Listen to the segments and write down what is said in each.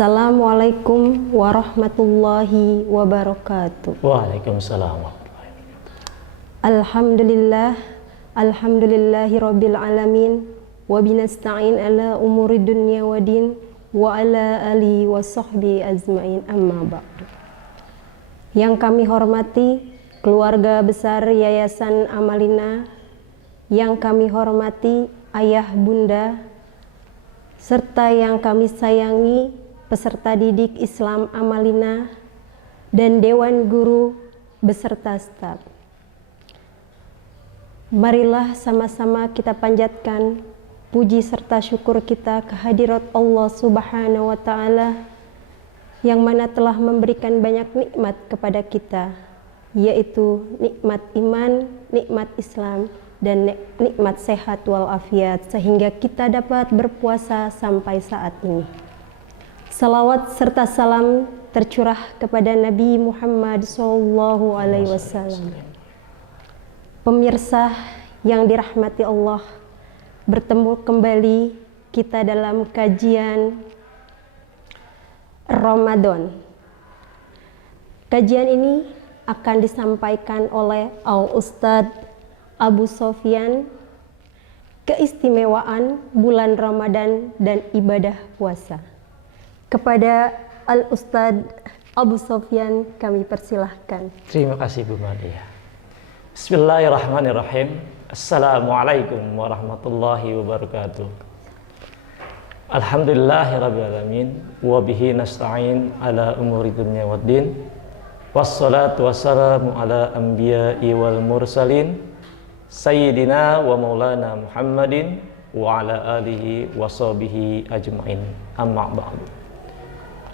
Assalamualaikum warahmatullahi wabarakatuh. Waalaikumsalam. Alhamdulillah, alhamdulillahi rabbil alamin, wa binasta'in ala umuri dunya wa din, wa ala alihi wa sahbihi azmain, amma ba'du. Yang kami hormati keluarga besar Yayasan Amalina, yang kami hormati ayah bunda, serta yang kami sayangi peserta didik Islam Amalina dan Dewan Guru beserta staf. Marilah sama-sama kita panjatkan puji serta syukur kita kehadirat Allah Subhanahu wa Ta'ala yang mana telah memberikan banyak nikmat kepada kita, yaitu nikmat iman, nikmat Islam, dan nikmat sehat walafiat, sehingga kita dapat berpuasa sampai saat ini. Salawat serta salam tercurah kepada Nabi Muhammad SAW. Pemirsa yang dirahmati Allah, bertemu kembali kita dalam kajian Ramadan. Kajian ini akan disampaikan oleh Al-Ustadz Abu Sofyan, keistimewaan bulan Ramadan dan ibadah puasa. Kepada Al-Ustadz Abu Sofyan kami persilahkan. Terima kasih Bu Madia. Bismillahirrahmanirrahim. Assalamualaikum warahmatullahi wabarakatuh. Alhamdulillahirrabbilalamin. Wabihi nasta'in ala umuri dunya waddin. Wassalatu wassalamu ala anbiya'i wal mursalin, Sayyidina wa maulana Muhammadin wa ala alihi wa sahbihi ajma'in, amma ba'du.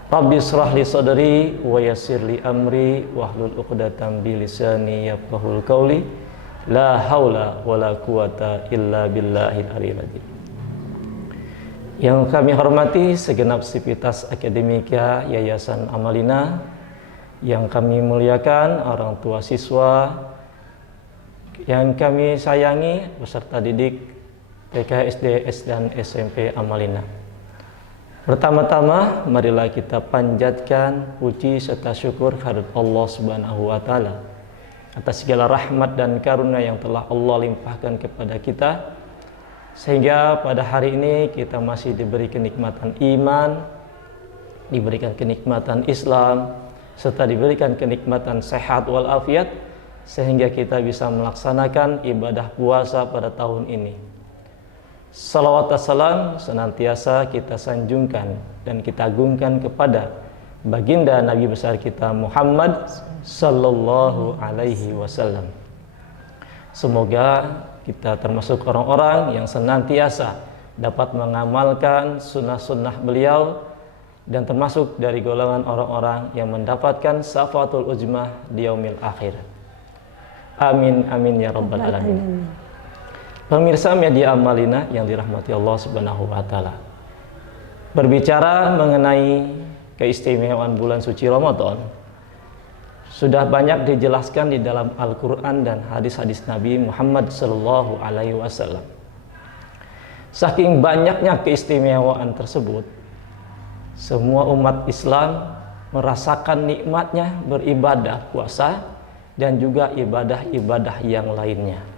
Rabbi israh li sadri wa yassir li amri wahlul 'uqdatam bi lisani yafqahul qawli. La haula wala quwata illa billahil aliyyil azim. Yang kami hormati segenap sivitas akademika Yayasan Amalina, yang kami muliakan orang tua siswa, yang kami sayangi peserta didik TK, SD, dan SMP Amalina. Pertama-tama marilah kita panjatkan puji serta syukur kehadirat Allah Subhanahu wa Ta'ala atas segala rahmat dan karunia yang telah Allah limpahkan kepada kita, sehingga pada hari ini kita masih diberi kenikmatan iman, diberikan kenikmatan Islam, serta diberikan kenikmatan sehat walafiat, sehingga kita bisa melaksanakan ibadah puasa pada tahun ini. Salawat dan salam senantiasa kita sanjungkan dan kita agungkan kepada baginda Nabi besar kita Muhammad sallallahu alaihi wasallam. Semoga kita termasuk orang-orang yang senantiasa dapat mengamalkan sunnah-sunnah beliau dan termasuk dari golongan orang-orang yang mendapatkan syafaatul uzmah di yaumil akhir. Amin amin ya rabbal alamin. Pemirsa media Amalina yang dirahmati Allah Subhanahu wa Ta'ala, berbicara mengenai keistimewaan bulan suci Ramadan, sudah banyak dijelaskan di dalam Al-Quran dan hadis-hadis Nabi Muhammad Sallallahu Alaihi Wasallam. Saking banyaknya keistimewaan tersebut, semua umat Islam merasakan nikmatnya beribadah puasa dan juga ibadah-ibadah yang lainnya.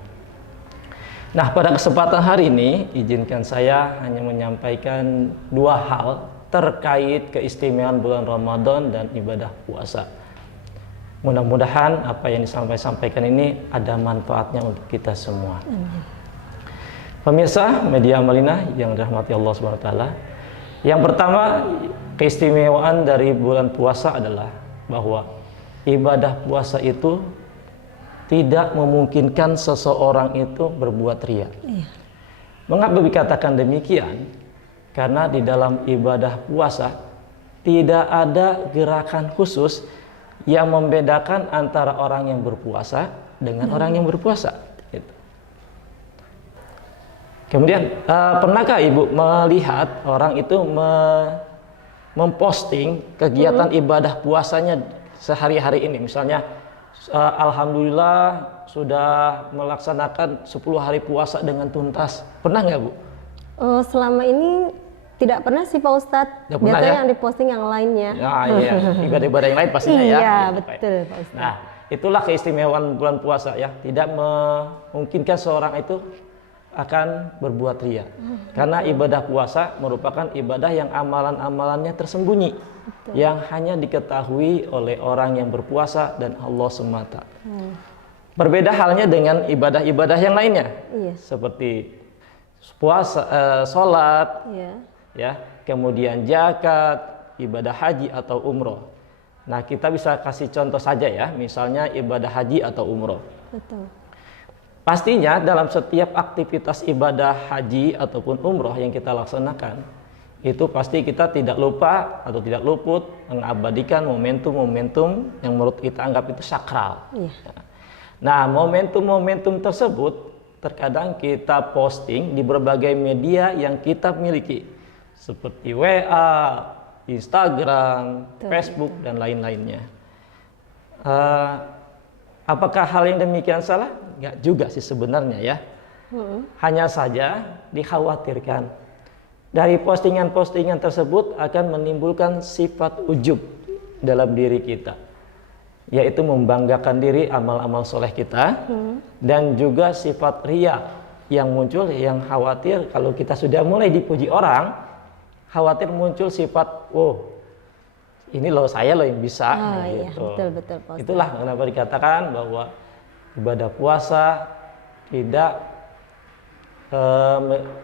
Nah, pada kesempatan hari ini izinkan saya hanya menyampaikan dua hal terkait keistimewaan bulan Ramadan dan ibadah puasa. Mudah-mudahan apa yang disampaikan ini ada manfaatnya untuk kita semua. Pemirsa media Amalina yang dirahmati Allah Subhanahu wa Ta'ala, yang pertama keistimewaan dari bulan puasa adalah bahwa ibadah puasa itu tidak memungkinkan seseorang itu berbuat riya. Mengapa dikatakan demikian? Karena di dalam ibadah puasa tidak ada gerakan khusus yang membedakan antara orang yang berpuasa dengan orang yang berpuasa. Kemudian, pernahkah Ibu melihat orang itu memposting kegiatan ibadah puasanya sehari-hari ini? Misalnya, alhamdulillah sudah melaksanakan 10 hari puasa dengan tuntas. Pernah nggak Bu? Selama ini Tidak pernah sih Pak Ustadz. Tidak pernah, Biasanya ya? yang diposting yang lainnya. Ya, iya, ibadah-ibadah yang lain pastinya ya. Iya, Gitu, betul Pak Ustadz. Nah, itulah keistimewaan bulan puasa ya. Tidak memungkinkan seorang itu akan berbuat ria. Karena ibadah puasa merupakan ibadah yang amalan-amalannya tersembunyi. Yang hanya diketahui oleh orang yang berpuasa dan Allah semata. Berbeda halnya dengan ibadah-ibadah yang lainnya. Iya. Seperti puasa, sholat, Iya. ya, kemudian zakat, ibadah haji atau umroh. Nah, kita bisa kasih contoh saja ya, misalnya ibadah haji atau umroh. Betul. Pastinya dalam setiap aktivitas ibadah haji ataupun umroh yang kita laksanakan, itu pasti kita tidak lupa atau tidak luput mengabadikan momentum-momentum yang menurut kita anggap itu sakral. Iya. Nah, momentum-momentum tersebut terkadang kita posting di berbagai media yang kita miliki, seperti WA, Instagram, Facebook, dan lain-lainnya. Apakah hal yang demikian salah? Enggak juga sih sebenarnya ya. Hanya saja dikhawatirkan dari postingan-postingan tersebut akan menimbulkan sifat ujub dalam diri kita, yaitu membanggakan diri amal-amal soleh kita, dan juga sifat riya yang muncul, yang khawatir kalau kita sudah mulai dipuji orang, khawatir muncul sifat, oh ini loh saya loh yang bisa. Iya, gitu. betul Pak Ustadz. Itulah kenapa dikatakan bahwa ibadah puasa tidak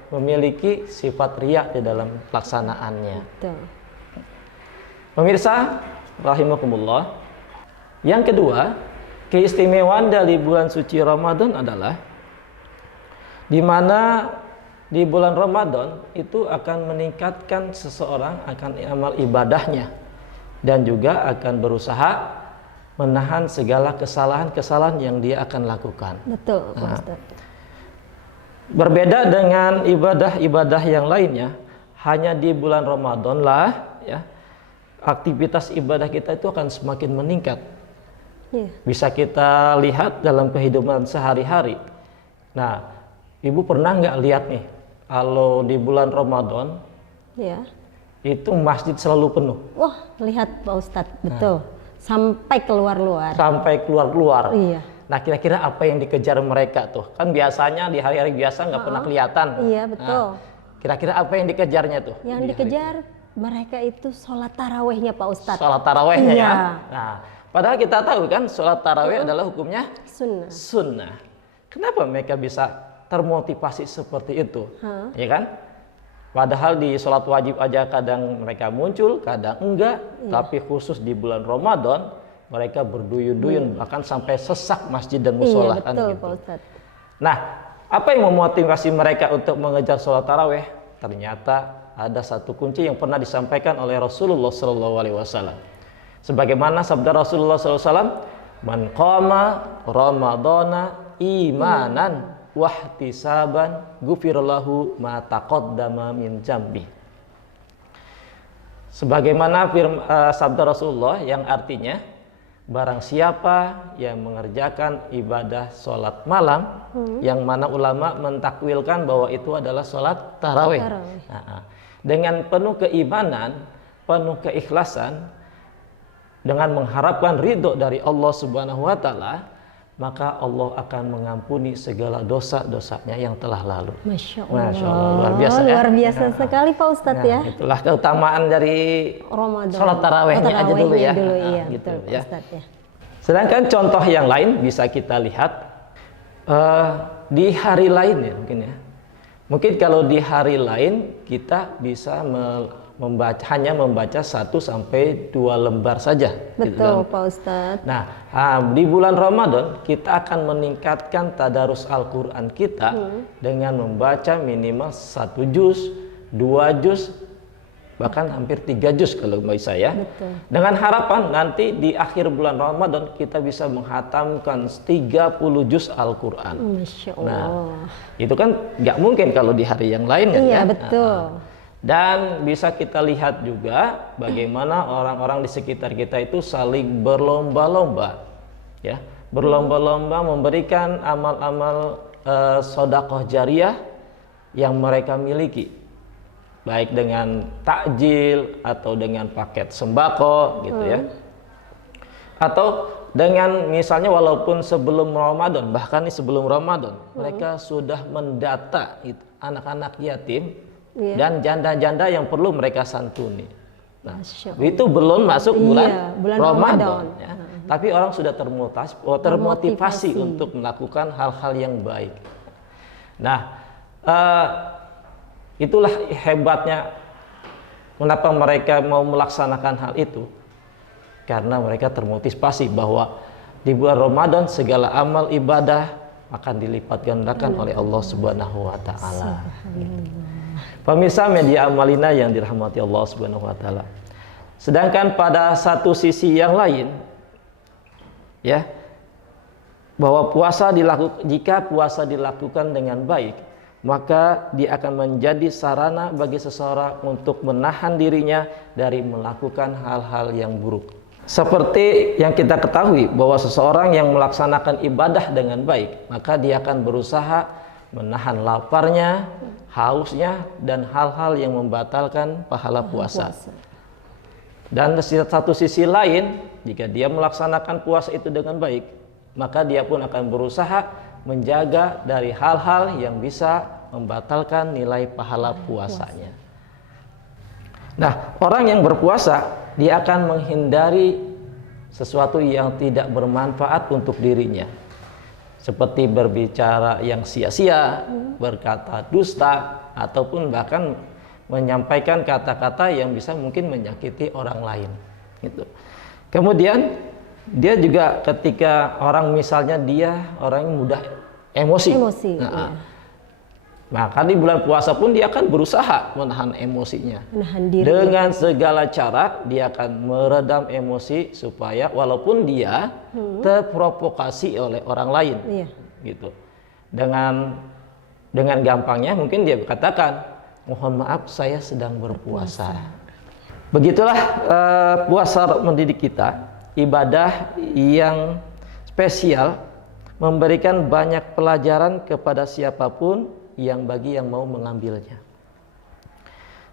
memiliki sifat riya di dalam pelaksanaannya. Betul. Pemirsa rahimakumullah, yang kedua, keistimewaan dari bulan suci Ramadan adalah di mana di bulan Ramadan itu akan meningkatkan seseorang akan amal ibadahnya dan juga akan berusaha menahan segala kesalahan-kesalahan yang dia akan lakukan. Betul Pak Ustadz. Berbeda dengan ibadah-ibadah yang lainnya, hanya di bulan Ramadan lah ya, aktivitas ibadah kita itu akan semakin meningkat. Iya. Bisa kita lihat dalam kehidupan sehari-hari. Nah, Ibu pernah nggak lihat nih, kalau di bulan Ramadan Iya. itu masjid selalu penuh. Wah, lihat Pak Ustadz, betul. Sampai keluar-luar. Sampai keluar-keluar. Iya. Nah, kira-kira apa yang dikejar mereka tuh? Kan biasanya di hari-hari biasa nggak pernah kelihatan. Iya, betul. Nah, kira-kira apa yang dikejarnya tuh? Yang di hari dikejar mereka itu sholat tarawehnya Pak Ustadz. sholat tarawehnya Iya. ya. Nah, padahal kita tahu kan sholat taraweh adalah hukumnya Sunnah. sunnah. Kenapa mereka bisa termotivasi seperti itu? Ya kan? Padahal di sholat wajib aja kadang mereka muncul, kadang enggak. Tapi khusus di bulan Ramadan mereka berduyun-duyun, bahkan sampai sesak masjid dan musola. Iya, kan betul gitu. Pak Ustadz. Nah, apa yang memotivasi mereka untuk mengejar sholat taraweh? Ternyata ada satu kunci yang pernah disampaikan oleh Rasulullah SAW. Sebagaimana sabda Rasulullah SAW, "Man qama Ramadana imanan wahtisaban ghufirallahu ma taqaddama min dzambi." Sebagaimana sabda Rasulullah yang artinya, barang siapa yang mengerjakan ibadah sholat malam, yang mana ulama mentakwilkan bahwa itu adalah sholat taraweh. Nah, dengan penuh keimanan, penuh keikhlasan, dengan mengharapkan ridho dari Allah Subhanahu wa Ta'ala, maka Allah akan mengampuni segala dosa-dosanya yang telah lalu. Masya Allah. Masya Allah, luar biasa ya. Luar biasa sekali Pak Ustadz ya. Itulah keutamaan dari Ramadan. sholat tarawehnya aja dulu ya. Dulu, iya, Gitu betul Pak ya. Ustadz ya. Sedangkan contoh yang lain bisa kita lihat di hari lain ya mungkin ya. Mungkin kalau di hari lain kita bisa hanya membaca 1 sampai 2 lembar saja. Betul Pak Ustadz. Nah, di bulan Ramadan kita akan meningkatkan tadarus Al-Quran kita dengan membaca minimal 1 juz, 2 juz, bahkan hampir 3 juz kalau bisa ya. Betul. Dengan harapan nanti di akhir bulan Ramadan kita bisa menghatamkan 30 juz Al-Quran. Masya Allah. Nah, itu kan nggak mungkin kalau di hari yang lain kan Iya, ya. betul. Dan bisa kita lihat juga bagaimana orang-orang di sekitar kita itu saling berlomba-lomba, ya, berlomba-lomba memberikan amal-amal sedekah jariyah yang mereka miliki. baik dengan takjil atau dengan paket sembako gitu ya. Atau dengan misalnya walaupun sebelum Ramadan, bahkan nih sebelum Ramadan, mereka sudah mendata anak-anak yatim dan janda-janda yang perlu mereka santuni. Nah, itu belum masuk bulan Ramadan ya. Tapi orang sudah termotivasi untuk melakukan hal-hal yang baik. Nah, itulah hebatnya kenapa mereka mau melaksanakan hal itu. Karena mereka termotivasi bahwa di bulan Ramadan segala amal ibadah akan dilipat gandakan oleh Allah Subhanahu wa taala. Pemirsa media Amalina yang dirahmati Allah Subhanahu wa taala. Sedangkan pada satu sisi yang lain ya, bahwa jika puasa dilakukan dengan baik, maka dia akan menjadi sarana bagi seseorang untuk menahan dirinya dari melakukan hal-hal yang buruk. Seperti yang kita ketahui bahwa seseorang yang melaksanakan ibadah dengan baik, maka dia akan berusaha menahan laparnya, hausnya, dan hal-hal yang membatalkan pahala puasa. Dan di satu sisi lain, jika dia melaksanakan puasa itu dengan baik, maka dia pun akan berusaha menjaga dari hal-hal yang bisa membatalkan nilai pahala puasanya. Nah, orang yang berpuasa dia akan menghindari sesuatu yang tidak bermanfaat untuk dirinya, seperti berbicara yang sia-sia, berkata dusta, ataupun bahkan menyampaikan kata-kata yang bisa mungkin menyakiti orang lain. Gitu. Kemudian dia juga ketika orang misalnya dia orang yang mudah emosi. Maka di bulan puasa pun dia akan berusaha menahan emosinya. Menahan diri. Dengan segala cara dia akan meredam emosi supaya walaupun dia terprovokasi oleh orang lain. Gitu. Dengan gampangnya mungkin dia berkatakan, mohon maaf saya sedang berpuasa. Begitulah puasa mendidik kita, ibadah yang spesial, memberikan banyak pelajaran kepada siapapun yang bagi yang mau mengambilnya.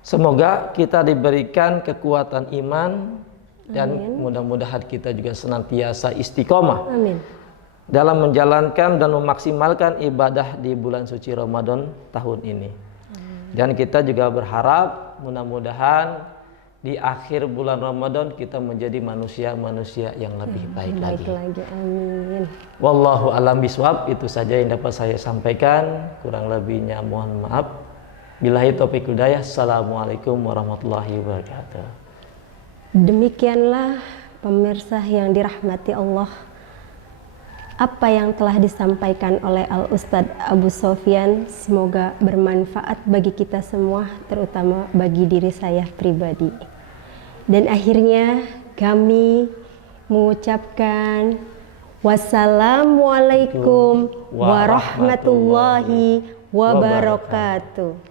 Semoga kita diberikan kekuatan iman dan mudah-mudahan kita juga senantiasa istiqomah dalam menjalankan dan memaksimalkan ibadah di bulan suci Ramadan tahun ini. Dan kita juga berharap mudah-mudahan di akhir bulan Ramadan kita menjadi manusia-manusia yang lebih baik lagi. Amin. Wallahu a'lam bishawab. Itu saja yang dapat saya sampaikan. Kurang lebihnya mohon maaf. Billahi taufiq hidayah. Assalamualaikum warahmatullahi wabarakatuh. Demikianlah pemirsa yang dirahmati Allah, apa yang telah disampaikan oleh Al-Ustadz Abu Sofyan, semoga bermanfaat bagi kita semua, terutama bagi diri saya pribadi. Dan akhirnya kami mengucapkan wassalamualaikum warahmatullahi wabarakatuh.